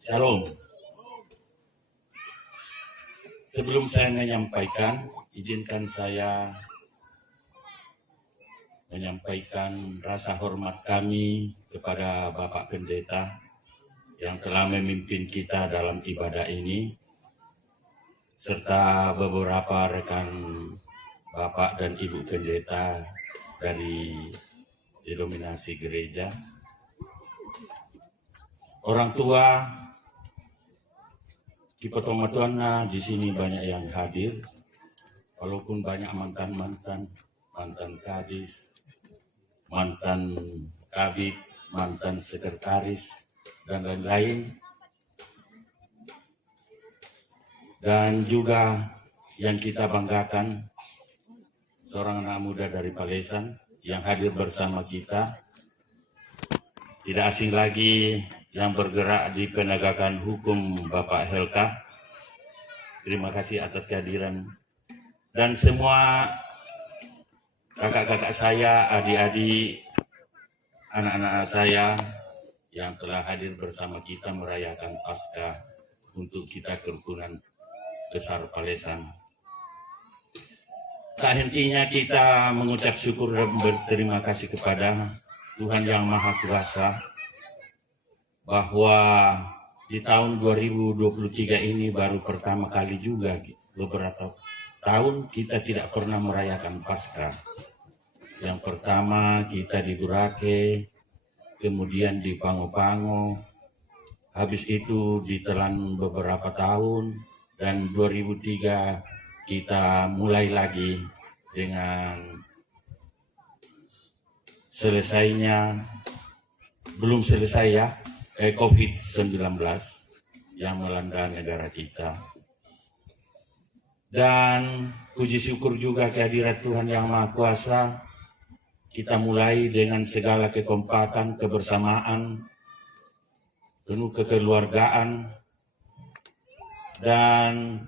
Shalom. Sebelum saya menyampaikan, izinkan saya menyampaikan rasa hormat kami kepada Bapak Pendeta yang telah memimpin kita dalam ibadah ini, serta beberapa rekan Bapak dan Ibu Pendeta dari denominasi gereja, orang tua, Kipotoma di sini banyak yang hadir, walaupun banyak mantan kadis, mantan kabit, mantan sekretaris, dan lain-lain. Dan juga yang kita banggakan, seorang anak muda dari Palesan yang hadir bersama kita, tidak asing lagi yang bergerak di penegakan hukum, Bapak Helka. Terima kasih atas kehadiran. Dan semua kakak-kakak saya, adik-adik, anak-anak saya yang telah hadir bersama kita merayakan Paskah untuk kita kerukunan besar Palesan. Tak hentinya kita mengucap syukur dan berterima kasih kepada Tuhan Yang Maha Kuasa bahwa di tahun 2023 ini baru pertama kali juga beberapa tahun kita tidak pernah merayakan Paskah. Yang pertama kita di Burake, kemudian di Pango-Pango, habis itu ditelan beberapa tahun, dan 2003 kita mulai lagi dengan belum selesai ya, COVID-19 yang melanda negara kita. Dan puji syukur juga kehadirat Tuhan Yang Maha Kuasa, kita mulai dengan segala kekompakan, kebersamaan, penuh kekeluargaan. Dan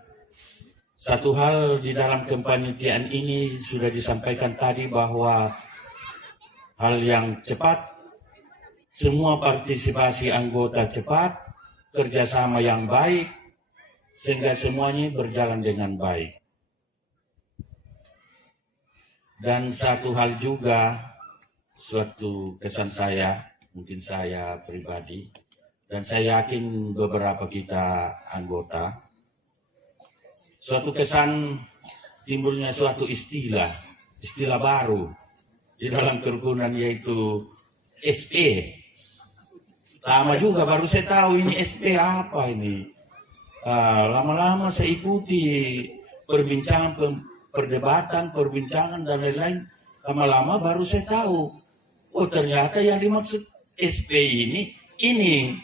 satu hal di dalam kepanitiaan ini sudah disampaikan tadi bahwa hal yang cepat, semua partisipasi anggota cepat, kerjasama yang baik, sehingga semuanya berjalan dengan baik. Dan satu hal juga, suatu kesan saya, mungkin saya pribadi, dan saya yakin beberapa kita anggota, suatu kesan timbulnya suatu istilah baru di dalam kerukunan, yaitu SP. Lama juga baru saya tahu ini SP apa ini. Lama-lama saya ikuti perbincangan, perdebatan, perbincangan dan lain-lain. Lama-lama baru saya tahu, oh ternyata yang dimaksud SP ini.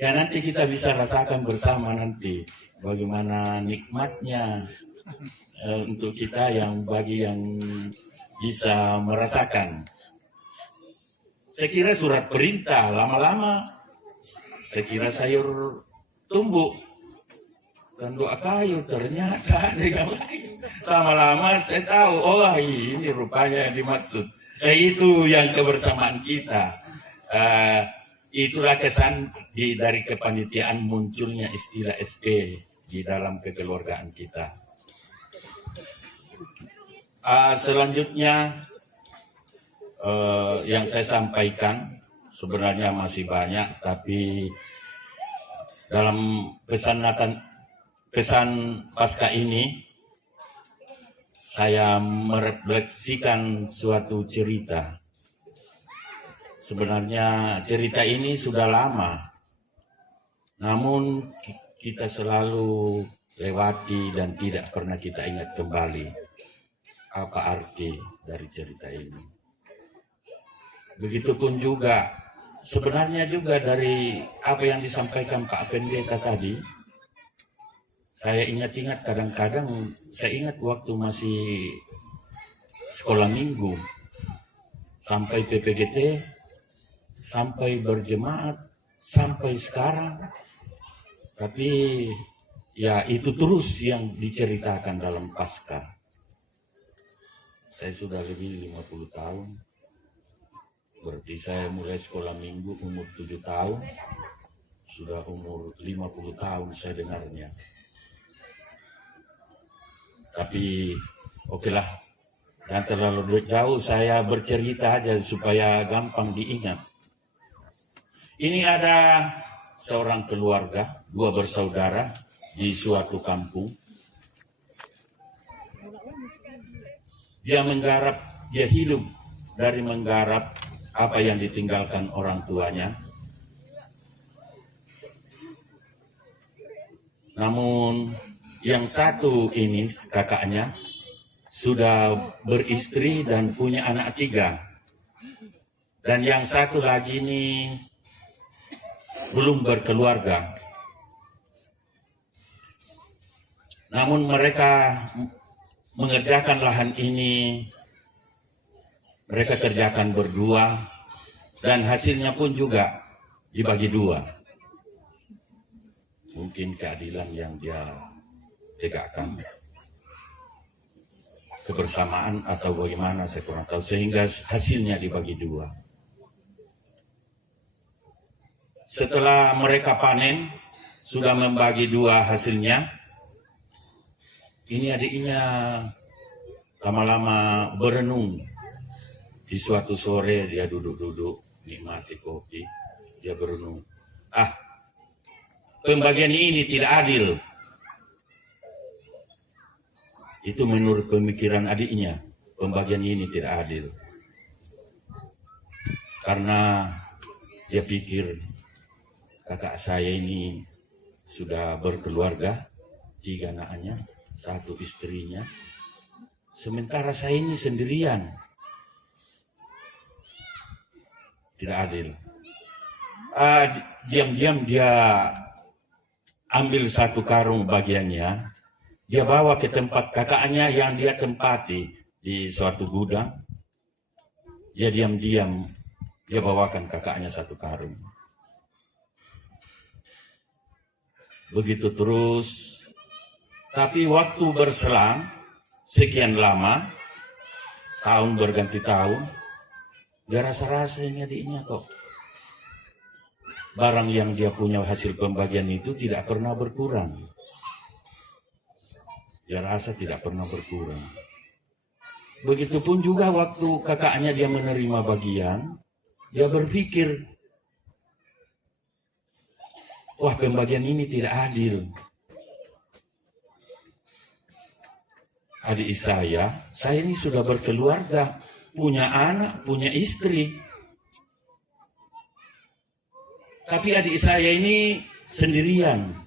Ya nanti kita bisa rasakan bersama nanti bagaimana nikmatnya untuk kita bagi yang bisa merasakan. Saya kira surat perintah, lama-lama saya kira sayur tumbuh dan doa kayu, ternyata ada yang lain. Lama-lama saya tahu, oh ini rupanya yang dimaksud. Itu yang kebersamaan kita. Itulah kesan dari kepanitiaan munculnya istilah SP di dalam kekeluargaan kita. Selanjutnya yang saya sampaikan sebenarnya masih banyak, tapi dalam pesan Paskah ini saya merefleksikan suatu cerita. Sebenarnya cerita ini sudah lama, namun kita selalu lewati dan tidak pernah kita ingat kembali apa arti dari cerita ini. Begitupun juga sebenarnya juga dari apa yang disampaikan Pak Pendeta tadi, saya ingat-ingat kadang-kadang saya ingat waktu masih sekolah minggu, sampai PPGT, sampai berjemaat, sampai sekarang. Tapi ya itu terus yang diceritakan dalam Paskah. Saya sudah lebih 50 tahun. Berarti saya mulai sekolah minggu umur 7 tahun. sudah umur 50 tahun saya dengarnya. Tapi okelah, jangan terlalu jauh, saya bercerita aja supaya gampang diingat. Ini ada seorang keluarga, 2 bersaudara di suatu kampung. Dia hidup dari menggarap apa yang ditinggalkan orang tuanya. Namun yang satu ini kakaknya sudah beristri dan punya anak 3. Dan yang satu lagi ini belum berkeluarga. Namun mereka mengerjakan lahan ini, mereka kerjakan berdua, dan hasilnya pun juga dibagi 2. Mungkin keadilan yang dia tegakkan, kebersamaan atau bagaimana saya kurang tahu, sehingga hasilnya dibagi 2. Setelah mereka panen, sudah membagi 2 hasilnya, ini adiknya lama-lama berenung. Di suatu sore dia duduk-duduk, nikmati kopi, dia berenung. Pembagian ini tidak adil. Itu menurut pemikiran adiknya, pembagian ini tidak adil. Karena dia pikir kakak saya ini sudah berkeluarga, 3 anaknya, 1 istrinya. Sementara saya ini sendirian. Tidak adil. Diam-diam dia ambil 1 karung bagiannya, dia bawa ke tempat kakaknya yang dia tempati di suatu gudang. Dia diam-diam, dia bawakan kakaknya 1 karung. Begitu terus. Tapi waktu berselang sekian lama, tahun berganti tahun, dia rasa-rasa ini adiknya kok. Barang yang dia punya hasil pembagian itu tidak pernah berkurang. Dia rasa tidak pernah berkurang. Begitupun juga waktu kakaknya dia menerima bagian, dia berpikir, wah, pembagian ini tidak adil. Adik saya ini sudah berkeluarga, punya anak, punya istri. Tapi adik saya ini sendirian.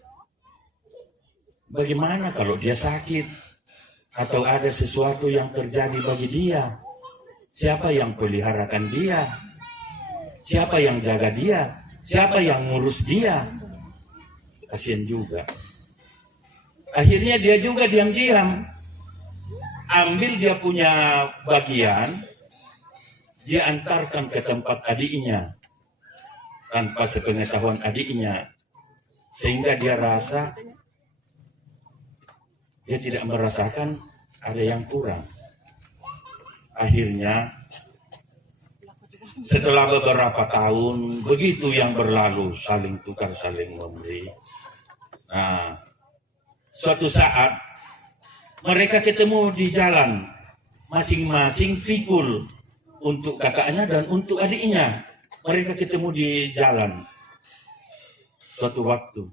Bagaimana kalau dia sakit atau ada sesuatu yang terjadi bagi dia? Siapa yang peliharakan dia? Siapa yang jaga dia? Siapa yang ngurus dia? Kasihan juga. Akhirnya dia juga diam-diam ambil dia punya bagian, dia antarkan ke tempat adiknya tanpa sepengetahuan adiknya, sehingga dia rasa dia tidak merasakan ada yang kurang. Akhirnya setelah beberapa tahun begitu yang berlalu, saling tukar saling memberi. Nah, suatu saat mereka ketemu di jalan, masing-masing pikul untuk kakaknya dan untuk adiknya. Mereka ketemu di jalan. Suatu waktu,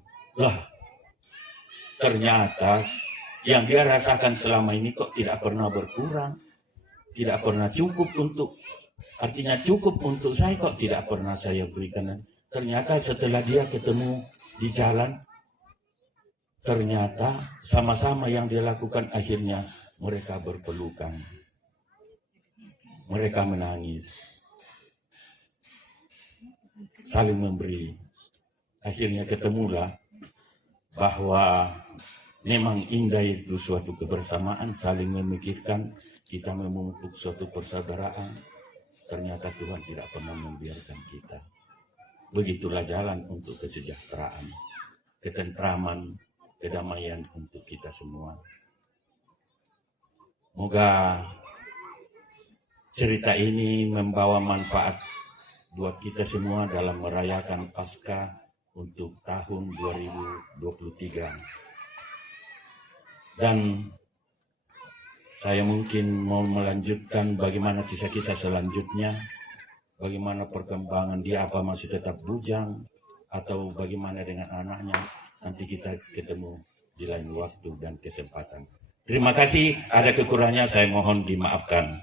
ternyata yang dia rasakan selama ini kok tidak pernah berkurang, tidak pernah cukup untuk, artinya cukup untuk saya kok tidak pernah saya berikan. Ternyata setelah dia ketemu di jalan, ternyata sama-sama yang dia lakukan, akhirnya mereka berpelukan. Mereka menangis. Saling memberi. Akhirnya ketemulah bahwa memang indah itu suatu kebersamaan, saling memikirkan, kita memupuk suatu persaudaraan. Ternyata Tuhan tidak pernah membiarkan kita. Begitulah jalan untuk kesejahteraan, ketentraman, kedamaian untuk kita semua. Moga cerita ini membawa manfaat buat kita semua dalam merayakan Paskah untuk tahun 2023. Dan saya mungkin mau melanjutkan bagaimana kisah-kisah selanjutnya, bagaimana perkembangan dia, apa masih tetap bujang, atau bagaimana dengan anaknya. Nanti kita ketemu di lain waktu dan kesempatan. Terima kasih, ada kekurangannya saya mohon dimaafkan.